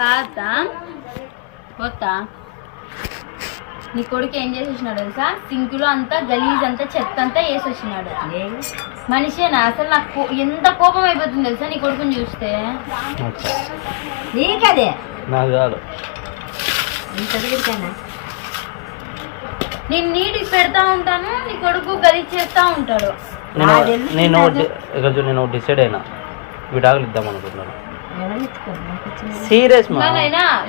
కాదా పోతా నీ కొడుకు ఏం చేసేసినాడు తెలుసా? సింకులో అంతా గలీజ్ అంతా చెత్త అంతా వేసేసినాడు. మనిషేనా అసలు? నాకు ఎంత కోపం అయిపోతుంది తెలుసా నీ కొడుకుని చూస్తే. నీకదే నేను నీటికి పెడతా ఉంటాను, నీ కొడుకు గలీజ్ చేస్తా ఉంటాడు. నేను డిసైడ్ అయినా విడాకులు ఇద్దాం అనుకుంటున్నాను. సీరియస్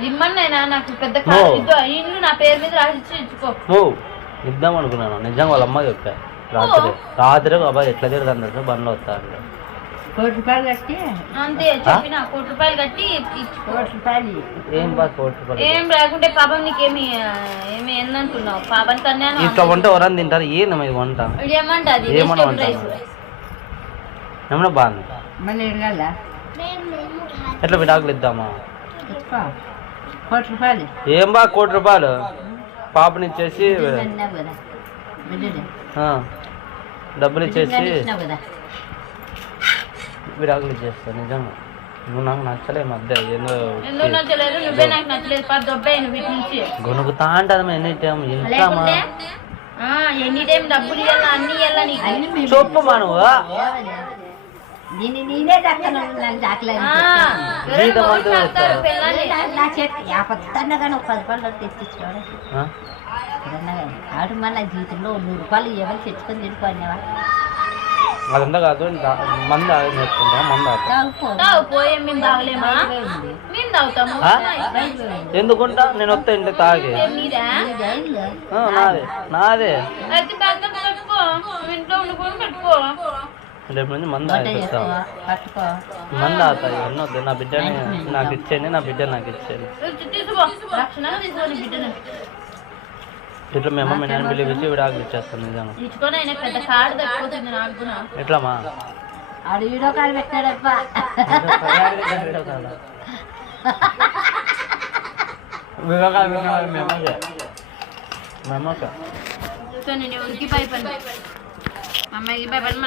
ఇమ్మన్నైనా నాకు పెద్ద ఇల్లు నా పేరు మీద రాసిచ్చి ఇచ్చుకో. ఇద్దాం అనుకున్నాను నిజంగా. వాళ్ళ అమ్మ చెప్పా రాత్రి అబ్బాయి ఎట్లా తిరుగుతాను బండ్లో వస్తా అంటే ₹1,00,000 కట్టి అంతే చెప్పిన ₹1,00,000 కట్టి ₹1,00,000 ఏం లేకుంటే పాపం నీకేమి ఏమి ఏందనుకున్నావు? పాపం కన్నా ఇట్లా వంట ఎవరని తింటారు? ఏంది ఇది వంట ఏమన్నా వంటాను ఏమన్నా బాగుంది. ఎట్లా విడాకులు ఇద్దామా? ₹1,00,000 ఏం బా ₹1,00,000 పాపని ఇచ్చేసి డబ్బులు ఇచ్చేసి విడాకులు ఇచ్చేస్తా. నిజంగా నువ్వు నాకు నచ్చలే మధ్య గొనుగుతా అంటది ఎనీ టైం ఇంటామా చెప్పు మా నువ్వు ఆడు మళ్ళీ జీవితంలో ₹100 ఎవరు తెచ్చుకొని తిడిపోయినావా? అదంతా కాదు మంది నేర్చుకుంటాం. ఎందుకుంటా నేను వస్తా ఇంట్లో తాగి నాదే రేపు నుంచి మంది ఆగిస్తావు. మంది ఆగుతాయి ఎన్నో వద్దు. నా బిడ్డని నాకు ఇచ్చేయండి, నా బిడ్డ నాకు ఇచ్చేయండి. ఇట్లా మేము నేను పిలిపించి విడాకులు ఇచ్చేస్తాను నిజంగా. ఎట్లమ్మా అమ్మాయికి భయపడి